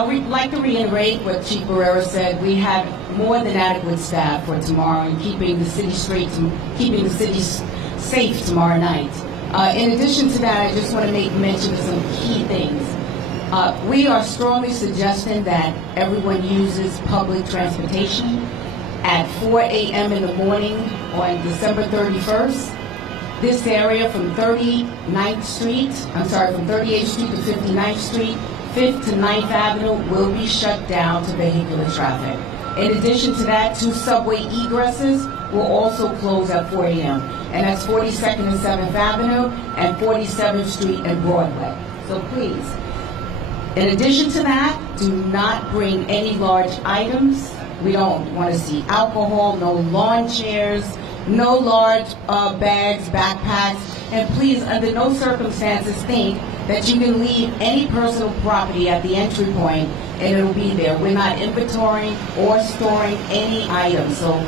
I would like to reiterate what Chief Barrera said. We have more than adequate staff for tomorrow and keeping the city keeping the city safe tomorrow night. In addition to that, I just want to make mention of some key things. We are strongly suggesting that everyone uses public transportation at 4 a.m. in the morning on December 31st. This area from 38th Street to 59th Street, 5th to 9th Avenue will be shut down to vehicular traffic. In addition to that, 2 subway egresses will also close at 4 a.m. and that's 42nd and 7th Avenue and 47th Street and Broadway. So please, in addition to that, do not bring any large items. We don't want to see alcohol, no lawn chairs, no large bags, backpacks, and please, under no circumstances, think that you can leave any personal property at the entry point and it'll be there. We're not inventorying or storing any items, so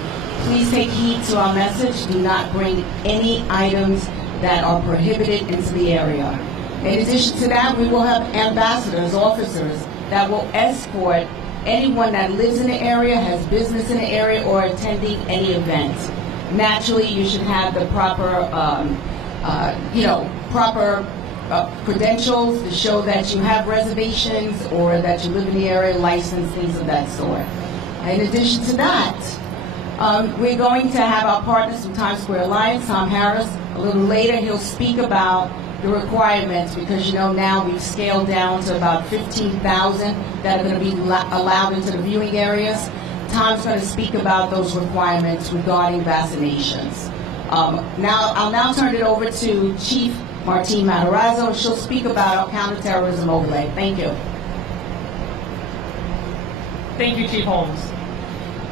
please take heed to our message. Do not bring any items that are prohibited into the area. In addition to that, we will have ambassadors, officers, that will escort anyone that lives in the area, has business in the area, or attending any event. Naturally, you should have the proper, credentials to show that you have reservations or that you live in the area, license, things of that sort. In addition to that, we're going to have our partners from Times Square Alliance, Tom Harris. A little later, he'll speak about the requirements because now we've scaled down to about 15,000 that are going to be allowed into the viewing areas. Tom's going to speak about those requirements regarding vaccinations. I'll now turn it over to Chief Martine Matarazzo, and she'll speak about our counterterrorism overlay. Thank you. Thank you, Chief Holmes.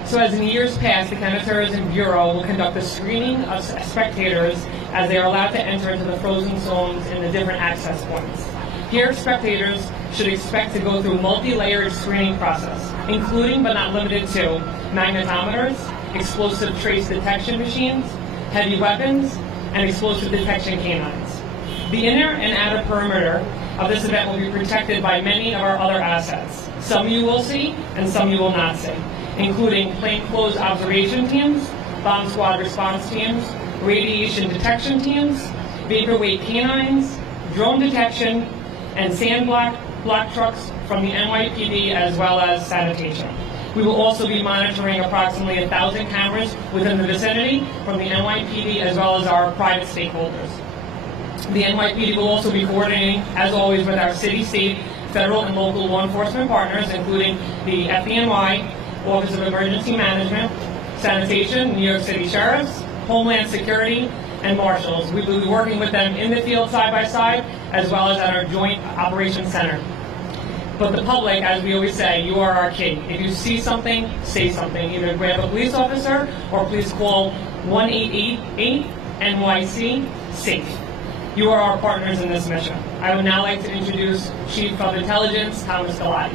So as in years past, the Counterterrorism Bureau will conduct a screening of spectators as they are allowed to enter into the frozen zones in the different access points. Here, spectators should expect to go through a multi-layered screening process, including but not limited to magnetometers, explosive trace detection machines, heavy weapons, and explosive detection canines. The inner and outer perimeter of this event will be protected by many of our other assets. Some you will see, and some you will not see, including plainclothes observation teams, bomb squad response teams, radiation detection teams, vaporwave canines, drone detection, and sand block trucks from the NYPD as well as sanitation. We will also be monitoring approximately 1,000 cameras within the vicinity from the NYPD as well as our private stakeholders. The NYPD will also be coordinating, as always, with our city, state, federal, and local law enforcement partners, including the FDNY, Office of Emergency Management, Sanitation, New York City Sheriffs, Homeland Security, and Marshals. We will be working with them in the field side by side, as well as at our Joint Operations Center. But the public, as we always say, you are our key. If you see something, say something. Either grab a police officer or please call 1-888-NYC-SAFE. You are our partners in this mission. I would now like to introduce Chief of Intelligence, Thomas Galati.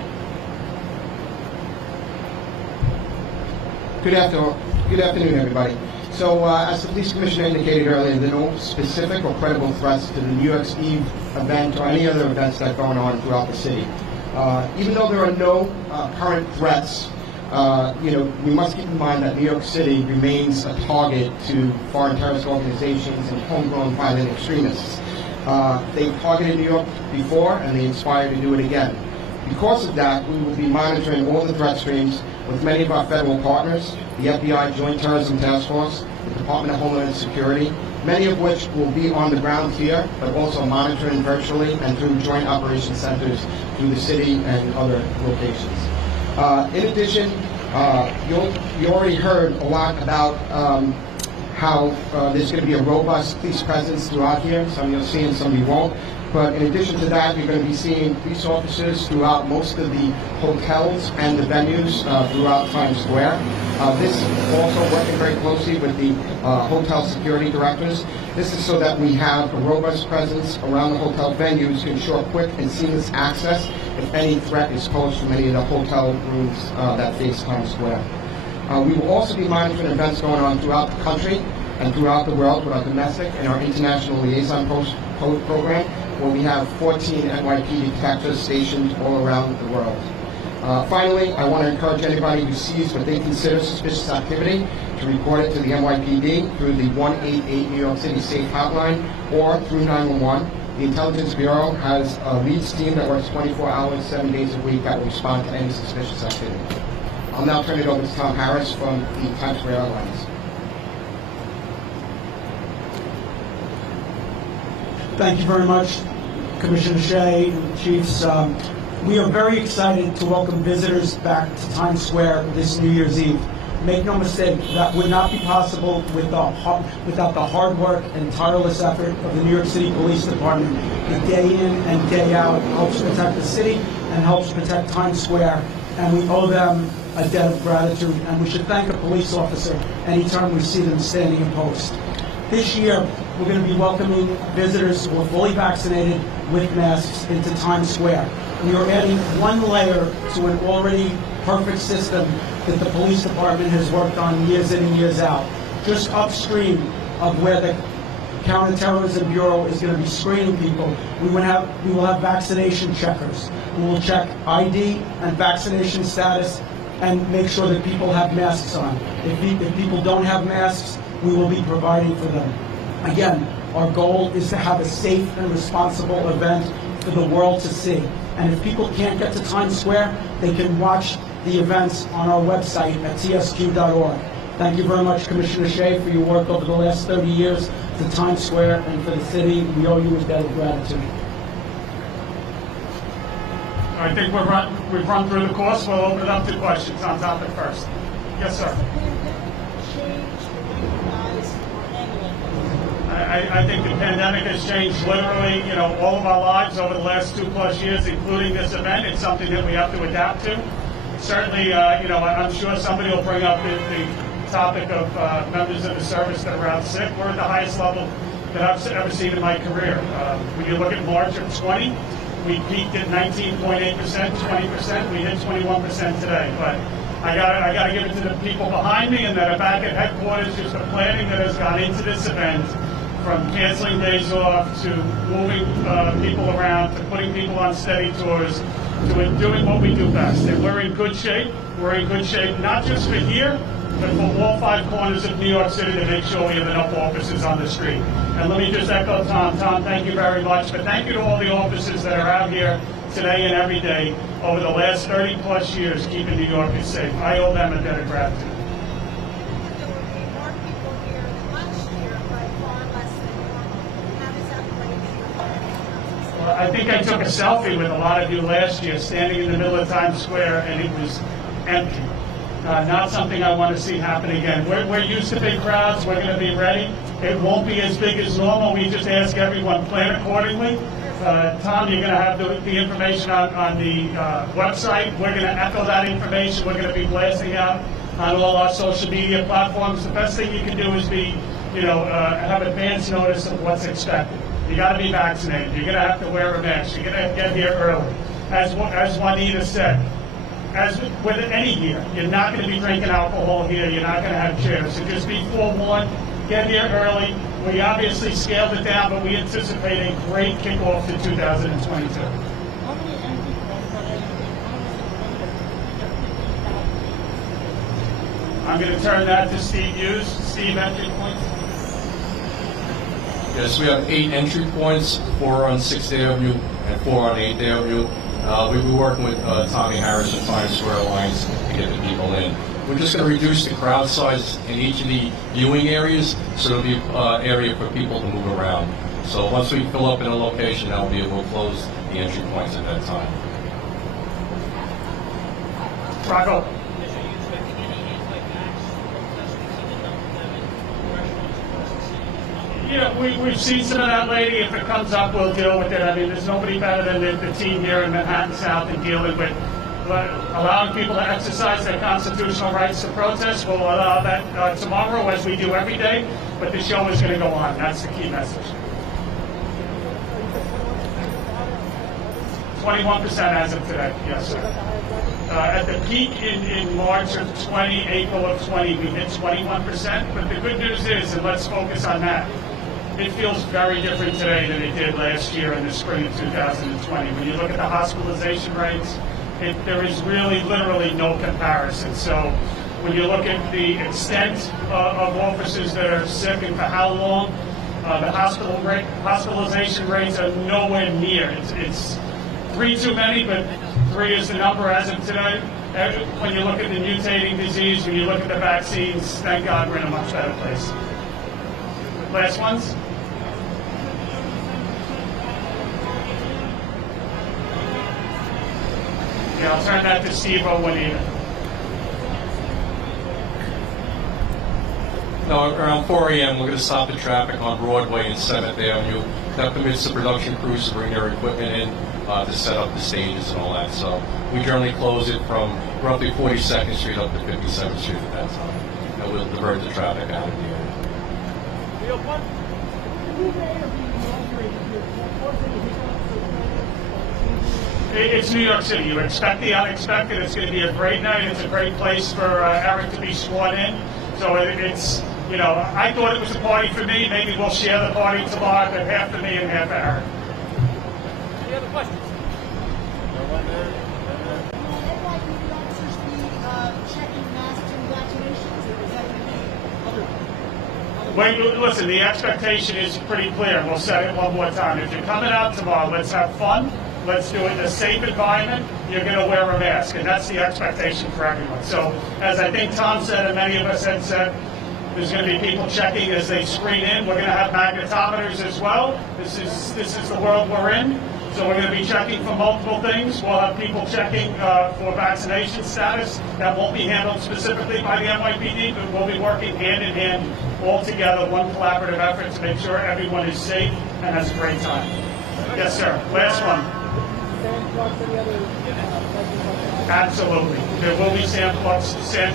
Good afternoon, everybody. So, as the police commissioner indicated earlier, there are no specific or credible threats to the New Year's Eve event or any other events that are going on throughout the city. Even though there are no current threats, we must keep in mind that New York City remains a target to foreign terrorist organizations and homegrown violent extremists. They've targeted New York before, and they inspire to do it again. Because of that, we will be monitoring all the threat streams with many of our federal partners, the FBI Joint Terrorism Task Force, the Department of Homeland Security, many of which will be on the ground here, but also monitoring virtually and through joint operation centers through the city and other locations. In addition, you already heard a lot about how there's going to be a robust police presence throughout here. Some you'll see and some you won't. But in addition to that, you're going to be seeing police officers throughout most of the hotels and the venues throughout Times Square. This is also working very closely with the hotel security directors. This is so that we have a robust presence around the hotel venues to ensure quick and seamless access if any threat is posed from any of the hotel rooms that face Times Square. We will also be monitoring events going on throughout the country and throughout the world with our domestic and our international liaison program, where we have 14 NYPD detectives stationed all around the world. Finally, I want to encourage anybody who sees what they consider suspicious activity to report it to the NYPD through the 188 New York City Safe Hotline or through 911. The Intelligence Bureau has a leads team that works 24 hours, 7 days a week that will respond to any suspicious activity. I'll now turn it over to Tom Harris from the Times Square Airlines. Thank you very much, Commissioner Shea and Chiefs. We are very excited to welcome visitors back to Times Square this New Year's Eve. Make no mistake, that would not be possible without the hard work and tireless effort of the New York City Police Department, that day in and day out helps protect the city and helps protect Times Square, and we owe them a debt of gratitude, and we should thank a police officer anytime we see them standing in post. This year, we're going to be welcoming visitors who are fully vaccinated with masks into Times Square. We are adding one layer to an already perfect system that the police department has worked on years in and years out. Just upstream of where the Counterterrorism Bureau is going to be screening people, we will have vaccination checkers. We will check ID and vaccination status and make sure that people have masks on. If people don't have masks, we will be providing for them. Again, our goal is to have a safe and responsible event for the world to see. And if people can't get to Times Square, they can watch the events on our website at tsq.org. Thank you very much, Commissioner Shea, for your work over the last 30 years to Times Square and for the city. We owe you a debt of gratitude. I think we've run through the course. We'll open it up to questions on topic first. Yes, sir. I think the pandemic has changed literally, all of our lives over the last 2+ years, including this event. It's something that we have to adapt to. Certainly, I'm sure somebody will bring up the topic of members of the service that are out sick. We're at the highest level that I've ever seen in my career. When you look at March of 20, we peaked at 19.8%, 20%. We hit 21% today. But I got to give it to the people behind me and that are back at headquarters, just the planning that has gone into this event, from canceling days off to moving people around to putting people on steady tours to doing what we do best. And we're in good shape. We're in good shape not just for here, but for all 5 corners of New York City to make sure we have enough officers on the street. And let me just echo Tom. Tom, thank you very much. But thank you to all the officers that are out here today and every day over the last 30+ years keeping New Yorkers safe. I owe them a debt of gratitude. I think I took a selfie with a lot of you last year, standing in the middle of Times Square, and it was empty. Not something I want to see happen again. We're used to big crowds. We're going to be ready. It won't be as big as normal. We just ask everyone, plan accordingly. Tom, you're going to have the information on the website. We're going to echo that information. We're going to be blasting out on all our social media platforms. The best thing you can do is have advance notice of what's expected. You got to be vaccinated. You're going to have to wear a mask. You're going to get here early. As Juanita said, as with any year, you're not going to be drinking alcohol here. You're not going to have chairs. So just be forewarned. Get here early. We obviously scaled it down, but we anticipate a great kickoff to 2022. I'm going to turn that to Steve Hughes. Steve, entry points. Yes, we have 8 entry points, 4 on 6th Avenue and 4 on 8th Avenue. We've been working with Tommy Harris and Times Square Alliance to get the people in. We're just going to reduce the crowd size in each of the viewing areas, so there'll be an area for people to move around. So once we fill up in a location, we'll close the entry points at that time. Rocco. We've seen some of that lately. If it comes up, we'll deal with it. I mean, there's nobody better than the team here in Manhattan South in dealing with allowing people to exercise their constitutional rights to protest. We'll allow that tomorrow, as we do every day, but the show is going to go on. That's the key message. 21% as of today, yes, sir. At the peak in March of 20, April of 20, we hit 21%, but the good news is, and let's focus on that, it feels very different today than it did last year in the spring of 2020. When you look at the hospitalization rates, there is really literally no comparison. So when you look at the extent of officers that are sick and for how long, the hospitalization rates are nowhere near. It's 3 too many, but 3 is the number as of today. When you look at the mutating disease, when you look at the vaccines, thank God we're in a much better place. Last ones? Yeah, I'll turn that to Steve or Juanita. No, around 4 a.m., we're going to stop the traffic on Broadway and 7th Avenue. That permits the production crews to bring their equipment in to set up the stages and all that. So we generally close it from roughly 42nd Street up to 57th Street at that time. And we'll divert the traffic out of the area. It's New York City. You expect the unexpected. It's going to be a great night. It's a great place for Eric to be sworn in. So it's, you know, I thought it was a party for me. Maybe we'll share the party tomorrow, but half for me and half for Eric. Any other questions? NYPD officers be checking masks and vaccinations, or is that going to be other? Wait, listen, the expectation is pretty clear, and we'll set it one more time. If you're coming out tomorrow, let's have fun. Let's do it in a safe environment. You're going to wear a mask, and that's the expectation for everyone. So, as I think Tom said, and many of us had said, there's going to be people checking as they screen in. We're going to have magnetometers as well. This is the world we're in. So we're going to be checking for multiple things. We'll have people checking for vaccination status. That won't be handled specifically by the NYPD, but we'll be working hand in hand all together, one collaborative effort to make sure everyone is safe and has a great time. Yes, sir. Last one. Absolutely. There will be sand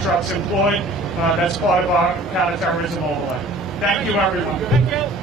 trucks employed. That's part of our counterterrorism overlay. Thank you, everyone. Thank you.